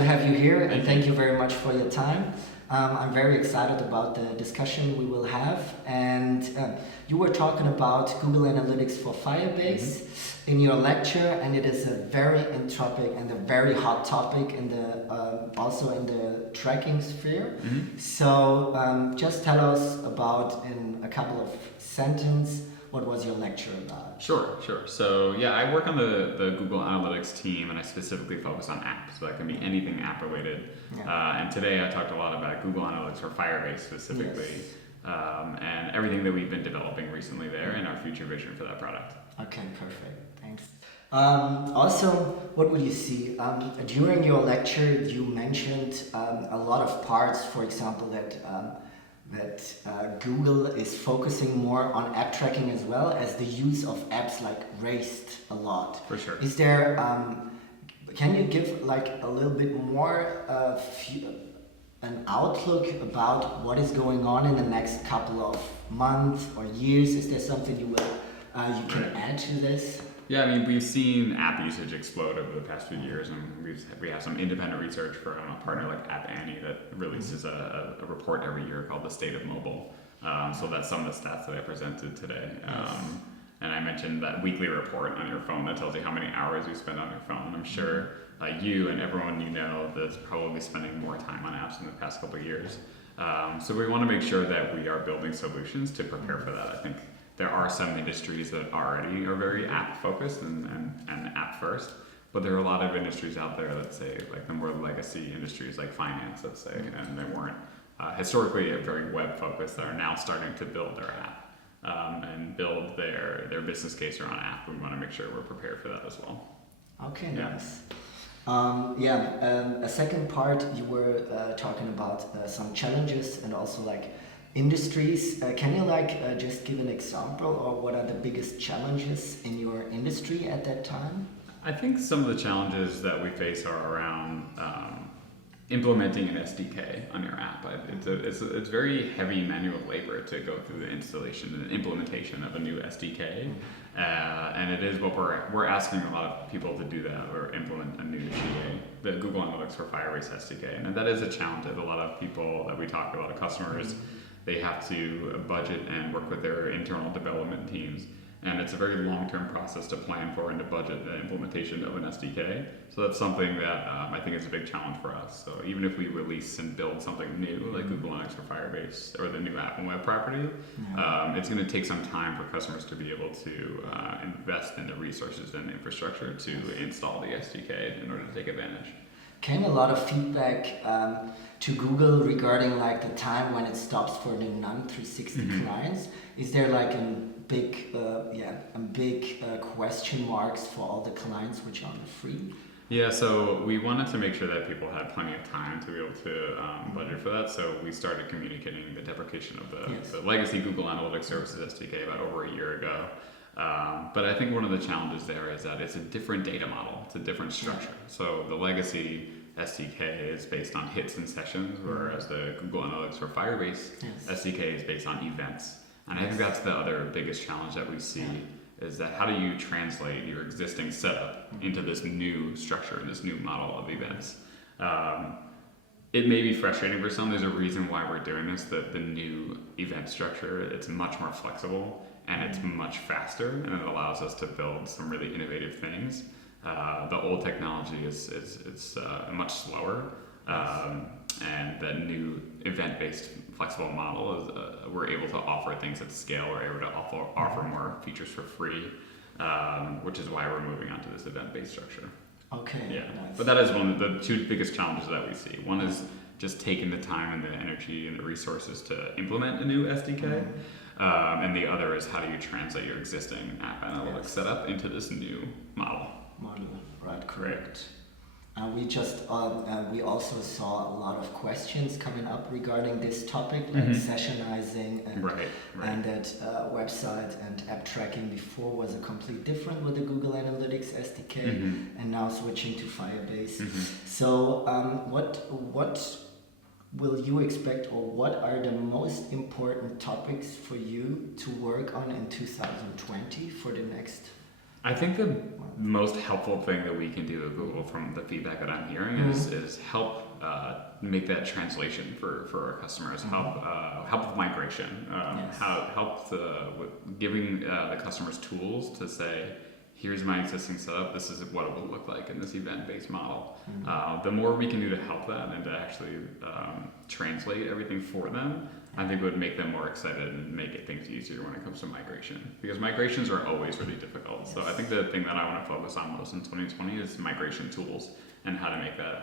to have you here, and thank you very much for your time. I'm very excited about the discussion we will have. And you were talking about Google Analytics for Firebase in your lecture, and it is a very in topic and a very hot topic in the also in the tracking sphere. So just tell us about, in a couple of sentences, what was your lecture about? Sure. So yeah, I work on the Google Analytics team, and I specifically focus on apps. So that can be anything app related. Yeah. And today I talked a lot about Google Analytics for Firebase specifically, and everything that we've been developing recently there and our future vision for that product. Okay, perfect. Thanks. Also, what would you see? During your lecture, you mentioned a lot of parts, for example, that Google is focusing more on app tracking as well, as the use of apps like raised a lot. For sure. Is there, can you give like a little bit more an outlook about what is going on in the next couple of months or years? Is there something you can add to this? Yeah, I mean, we've seen app usage explode over the past few years, and we have some independent research from a partner like App Annie that releases a report every year called the State of Mobile. So that's some of the stats that I presented today. And I mentioned that weekly report on your phone that tells you how many hours you spend on your phone. I'm sure you and everyone you know that's probably spending more time on apps in the past couple of years. So we want to make sure that we are building solutions to prepare for that. I think there are some industries that already are very app focused and app first, but there are a lot of industries out there, let's say, like the more legacy industries like finance, let's say, and they weren't historically very web focused, that are now starting to build their app and build their business case around app. We want to make sure we're prepared for that as well. Okay, nice. A second part, you were talking about some challenges and also like industries. Can you just give an example, or what are the biggest challenges in your industry at that time? I think some of the challenges that we face are around implementing an SDK on your app. It's very heavy manual labor to go through the installation and implementation of a new SDK, and it is what we're asking a lot of people to do that, or implement a new GA, the Google Analytics for Firebase SDK, and that is a challenge that a lot of people that we talk to, a lot of customers. They have to budget and work with their internal development teams. And it's a very long-term process to plan for and to budget the implementation of an SDK. So that's something that I think is a big challenge for us. So even if we release and build something new, like Google Analytics for Firebase or the new app and web property, it's going to take some time for customers to be able to invest in the resources and infrastructure to install the SDK in order to take advantage. Came a lot of feedback to Google regarding like the time when it stops for the non-360 clients. Is there like a big question marks for all the clients which are on the free? Yeah, so we wanted to make sure that people had plenty of time to be able to budget for that. So we started communicating the deprecation of the legacy Google Analytics Services SDK about over a year ago. But I think one of the challenges there is that it's a different data model. It's a different structure. So the legacy SDK is based on hits and sessions, whereas the Google Analytics for Firebase SDK is based on events. And I think that's the other biggest challenge that we see, is that how do you translate your existing setup into this new structure and this new model of events? It may be frustrating for some. There's a reason why we're doing this. The new event structure, it's much more flexible and it's much faster, and it allows us to build some really innovative things. The old technology is much slower, and the new event-based flexible model is we're able to offer things at scale. We're able to offer more features for free, which is why we're moving on to this event-based structure. Okay. Yeah, nice. But that is one of the two biggest challenges that we see. One is just taking the time and the energy and the resources to implement a new SDK. And the other is how do you translate your existing app analytics setup into this new model. Right, correct. We also saw a lot of questions coming up regarding this topic, like sessionizing and that website and app tracking before was a complete different with the Google Analytics SDK, and now switching to Firebase. So what will you expect, or what are the most important topics for you to work on in 2020 for the next I think the most helpful thing that we can do at Google from the feedback that I'm hearing is help make that translation for our customers, help with migration, help with giving the customers tools to say, here's my existing setup, this is what it will look like in this event-based model. The more we can do to help that and to actually translate everything for them, I think it would make them more excited and make things easier when it comes to migration. Because migrations are always really difficult. So I think the thing that I want to focus on most in 2020 is migration tools and how to make that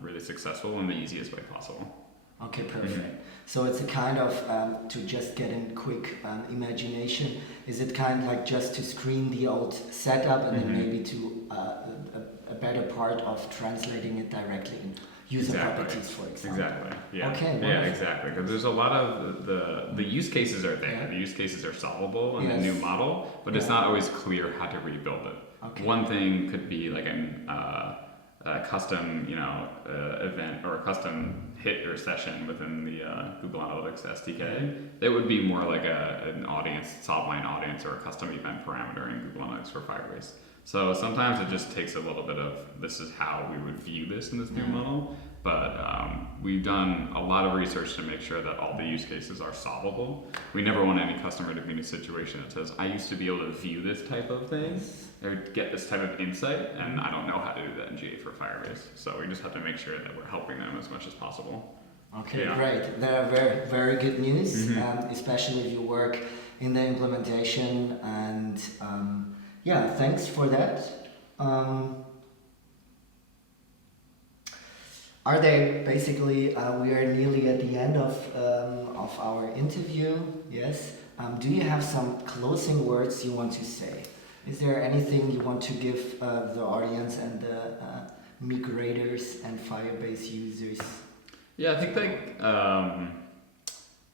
really successful in the easiest way possible. Okay, perfect. So it's a kind of, to just get in quick imagination, is it kind of like just to screen the old setup and then maybe to a better part of translating it directly in user properties, for example? Exactly. Yeah. Okay. Wonderful. Yeah, exactly. Because there's a lot of the use cases are there. The use cases are solvable in the new model, but it's not always clear how to rebuild it. Okay. One thing could be like a custom, event or a custom hit or session within the Google Analytics SDK. That would be more like an audience, solve line audience, or a custom event parameter in Google Analytics for Firebase. So sometimes it just takes a little bit of, this is how we would view this in this new model. But we've done a lot of research to make sure that all the use cases are solvable. We never want any customer to be in a situation that says, I used to be able to view this type of thing or get this type of insight, and I don't know how to do that in GA for Firebase. So we just have to make sure that we're helping them as much as possible. Okay, great. That are very, very good news, especially if you work in the implementation. And thanks for that. Are they basically? We are nearly at the end of our interview. Yes. Do you have some closing words you want to say? Is there anything you want to give the audience and the migrators and Firebase users? Yeah, I think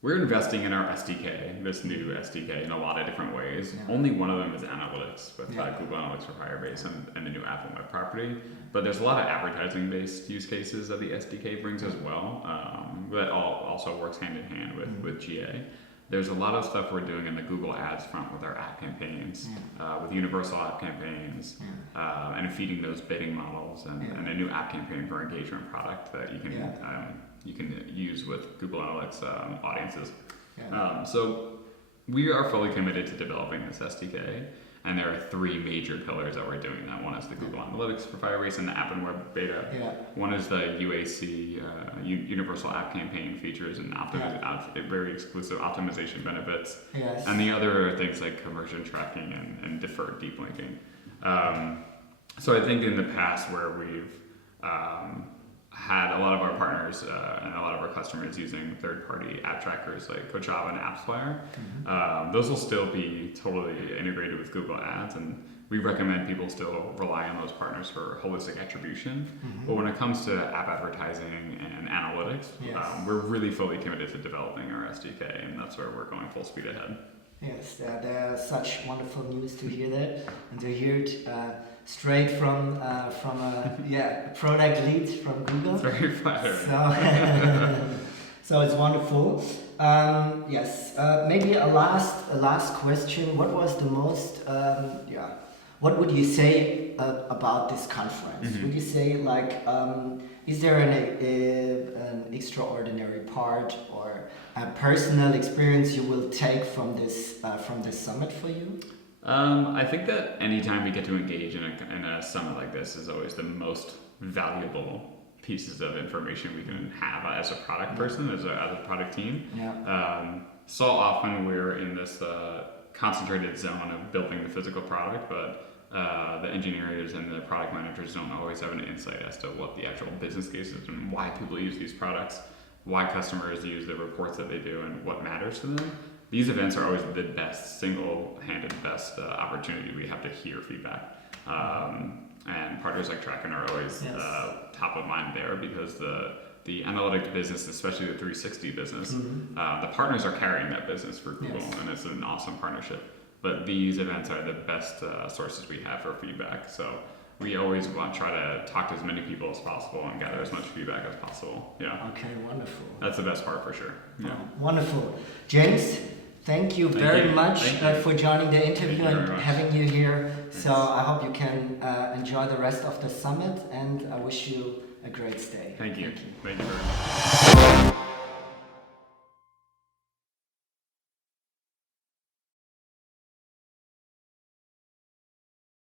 we're investing in our SDK, this new SDK, in a lot of different ways. Yeah. Only one of them is analytics with Google Analytics for Firebase and the new app and web property. But there's a lot of advertising-based use cases that the SDK brings as well. That also works hand in hand with GA. There's a lot of stuff we're doing in the Google Ads front with our app campaigns, with universal app campaigns, and feeding those bidding models, and a new app campaign for engagement product that you can use with Google Analytics audiences. So we are fully committed to developing this SDK, and there are three major pillars that we're doing that. One is the Google Analytics for Firebase and the app and web beta. One is the UAC, Universal App Campaign features and very exclusive optimization benefits. And the other are things like conversion tracking and deferred deep linking. So I think in the past where we've had a lot of our partners and a lot of our customers using third-party app trackers like Kochava and AppsFlyer. Those will still be totally integrated with Google Ads, and we recommend people still rely on those partners for holistic attribution. But when it comes to app advertising and analytics, we're really fully committed to developing our SDK, and that's where we're going full speed ahead. Yes, there's such wonderful news to hear that, and to hear it straight from a product lead from Google. It's very flattering. So it's wonderful. Maybe a last question. What was the most? What would you say about this conference? Would you say is there an extraordinary part or a personal experience you will take from this summit for you? I think that anytime we get to engage in a summit like this is always the most valuable pieces of information we can have as a product person, as a product team. So often we're in this concentrated zone of building the physical product, but the engineers and the product managers don't always have an insight as to what the actual business case is and why people use these products, why customers use the reports that they do, and what matters to them. These events are always the best, single-handed best opportunity we have to hear feedback. And partners like Tracken are always top of mind there because the analytics business, especially the 360 business, the partners are carrying that business for Google, and it's an awesome partnership. But these events are the best sources we have for feedback. So we always want to try to talk to as many people as possible and gather as much feedback as possible. Okay, wonderful. That's the best part for sure. Wonderful. James, Thank you very much for joining the interview and having you here. Thanks. So I hope you can enjoy the rest of the summit, and I wish you a great stay. Thank you. Thank you very much.